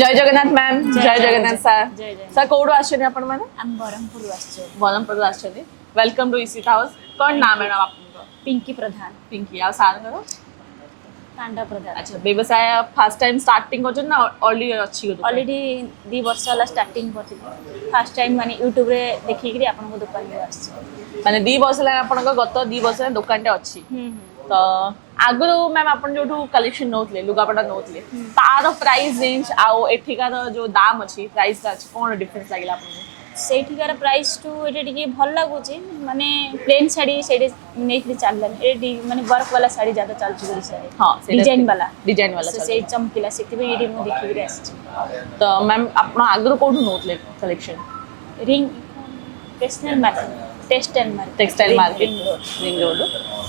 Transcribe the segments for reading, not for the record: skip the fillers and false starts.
जय जगन्नाथ मैम जय जगन्नाथ सर जय जय सर कोड आछन आपण माने हम बरहमपुर आछो बलमपुर आछन वेलकम टू इसी हाउस कोन नाम है ना आपको पिंकी प्रधान पिंकी आ सार करो कांडा प्रधान अच्छा व्यवसाय फर्स्ट टाइम स्टार्टिंग करछन ना ऑलरेडी अछि गो ऑलरेडी 2 वर्ष वाला स्टार्टिंग करथिल फर्स्ट टाइम माने YouTube रे देखि करी आपन को दुकान में आछो माने 2 वर्ष ला आपण को गत 2 वर्ष ला दुकान टे अछि तो आगु मैम आपण जो कलेक्शन नोतले लुगापटा नोतले तार प्राइस रेंज आउ एठिकार जो दाम अछि प्राइस का कोन डिफरेंस लागिला आपण सेठिकार प्राइस टू एटे टिके भल लागुची माने प्लेन साड़ी सेडे नेकली चाललन ए माने वर्क वाला साड़ी ज्यादा चालची गोरी साड़ी हां डिजाइन वाला से चमकीला सेति भी एडी मु देखि रे आछि तो मैम आपण आगु कोठु नोतले collection ring textile market ring road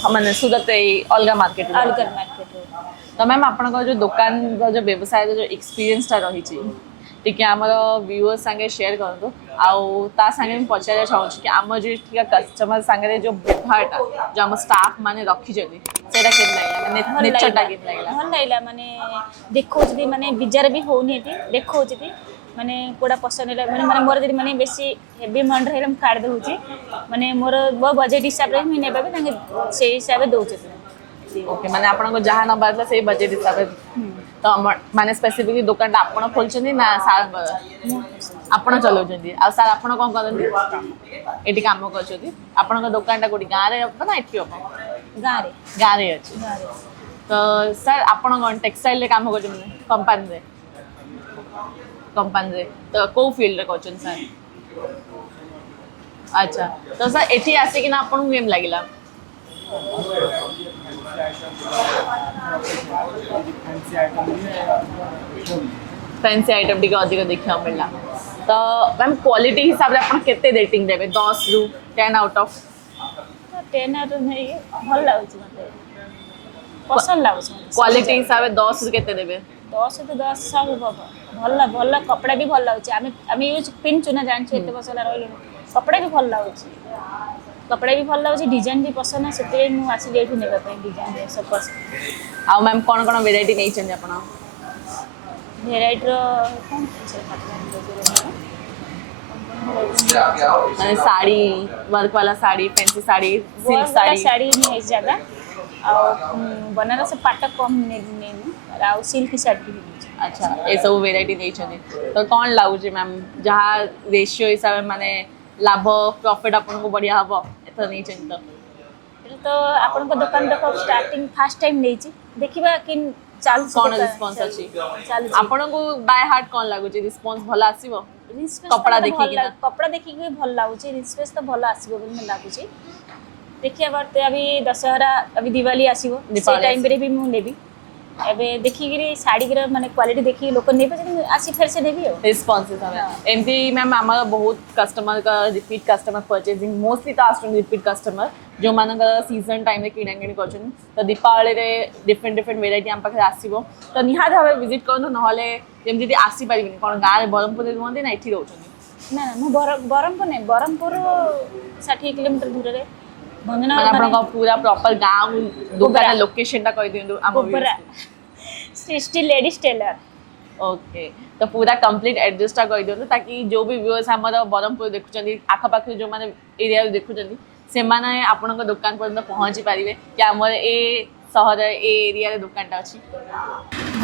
हमने सुरत अलगा मार्केट तो मैम आपण जो दुकान जो व्यवसाय जो एक्सपीरियंस ता रही छी टिके हमर व्यूअर्स संगे शेयर करदो आउ ता संगे हम पचारे चाहू कि हम जो ठीक कस्टमर संगे जो व्यवहारटा जो हम स्टाफ माने रखी जली सेटा केन लागला माने नेचरटा केन लागला भल लागला माने देखो जदी माने बिजार भी होनी एटी देखो जदी माने कोडा पसंद है माने मोर जदी माने बेसी हेवी अमाउंट रे हम काट दउची माने मोर बो बजट हिसाब रे मी नेबे तांगे से हिसाब दउची ओके माने आपण को जहां न बातला से बजट हिसाब तो माने स्पेसिफिकली दुकान आपण खोलछनी ना सार आपण चलाउछनी आ सार आपण कोन करंती एटी काम करछती आपण को दुकानटा कोडी गां रे अपन ना एठी अपन गां रे अछि तो सर आपण कोन टेक्सटाइल रे काम करछनी कंपनी रे तो को फील्ड रे करछन सर अच्छा तो सर एठी आसे कि ना आपण गेम लागिला फैंसी आइटम टिके अधिक देखा मिलला तो मैम क्वालिटी हिसाब रे आपण केते रेटिंग देबे 10 रु 10 आउट ऑफ 10 आउट नहीं भल लागुची मते पसंद लागुची क्वालिटी हिसाब रे 10 रु केते देबे 10 तो 10 सब भल भल कपड़ा भी भल लागुची आमे यूज पिन चुना जान छी एते बसला रहलो कपड़ा भी भल लागुची कपड़ा भी भल लागुची डिजाइन भी पसंद है सेते मु आसी जेठु नेबा पे डिजाइन रे सब पसंद आ मैम कोन कोन वैरायटी नै छन आपण वैरायटी रो कोन माने साड़ी वर्क वाला साड़ी फैंसी साड़ी सिल्क साड़ी नहीं ज्यादा आ बनारस पाट कम ने आ सिल्क साड़ी अच्छा ए सब वैरायटी नै छन तो कोन लागुची मैम जहां रेशियो हिसाब माने लाभ प्रॉफिट आपन को बढ़िया हबो एतो नै छन तो आपन को दुकान देखो स्टार्टिंग फर्स्ट टाइम नै छी देखिबा किन चाल कोन रिस्पांस अछि आपन को बाय हार्ट कोन लागुची रिस्पांस भला आसीबो कपड़ा देखि के भल लागुची रिस्पेस तो भल आसीबो बोल लागुची देखिया बात अभी दशहरा अभी दिवाली आसीबो से टाइम रे भी मु नेबी एबे देखि गिरी साड़ी के माने क्वालिटी देखि लोक नेबे जदी आसी फेर से देबी रिस्पांस एमती मैम हमारा बहुत कस्टमर का रिपीट कस्टमर परचेजिंग मोस्टली तो आस्टन रिपीट कस्टमर जो मान सीजन टाइम रे किना किनी करछन तो दीपावली रे डिफरेंट वेराइटी हम पाखे आसीबो तो निहात भाबे विजिट करनो नहले जेम जदी आसी परिबिनी कोन गां रे बरमपुर रे रहंदी ना एठी रहउछन ना मु बरमपुर ने बरमपुर 60 किलोमीटर दूर रे भंजना आपन का पूरा प्रॉपर गांव दुकान लोकेशन ता कहि दियंदु हम सृष्टि लेडीज टेलर ओके तो पूरा कंप्लीट एड्रेस ता कहि दियंदु ताकि जो भी व्यूअर्स हमर बरमपुर देखुचंदी आखा पाखे जो माने एरिया देखुचंदी से माने आपन का दुकान पर पहुंची पारिबे कि हमर ए शहर ए एरिया रे दुकानटा अछि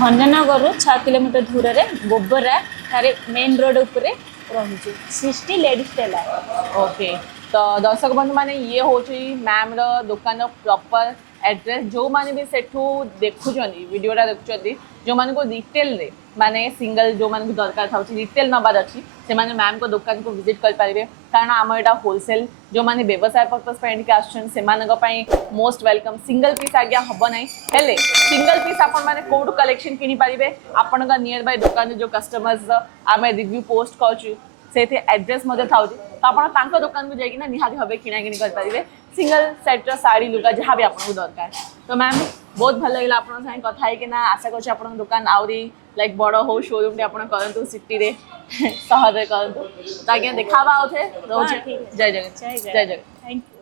भंजनगर 6 किलोमीटर दूर रे गोबरा थारे मेन रोड ऊपर रहउची सृष्टि लेडीज टेलर ओके तो दर्शक बंधु माने ये होची मैम रो दुकान रो प्रॉपर एड्रेस जो माने भी सेठू देखुचंदी वीडियोटा देखुचंदी जो माने को डिटेल रे माने सिंगल जो माने भी दरकार थाउची डिटेल नबार अछि से माने मैम को दुकान को विजिट कर पारिबे कारण हमर एटा होलसेल जो माने व्यवसाय पर्पस पे एंड आछन से माने को पई मोस्ट वेलकम सिंगल पीस आज्ञा हबो नै हेले सिंगल पीस आपन माने कोड कलेक्शन किनि पारिबे आपन का नियर बाय दुकान जो कस्टमर्स आमे रिव्यू पोस्ट करछु सेथे एड्रेस मध्ये थाउची तो आपन तांको दुकान को जाई ना निहाती हबे किना किनि कर पारिबे सिंगल सेट साड़ी लुगा जहाँ भी आपको दरकार तो मैम बहुत भल लगे आपन संगे कथा है कि ना आशा करछि आपन दुकान आउरी लाइक बड़ हो शोरूम टे आपन करंतु सिटी रे शहर रे करंतु ताकि देखाबा होथे जय जगन्नाथ जय जगन्नाथ थैंक यू।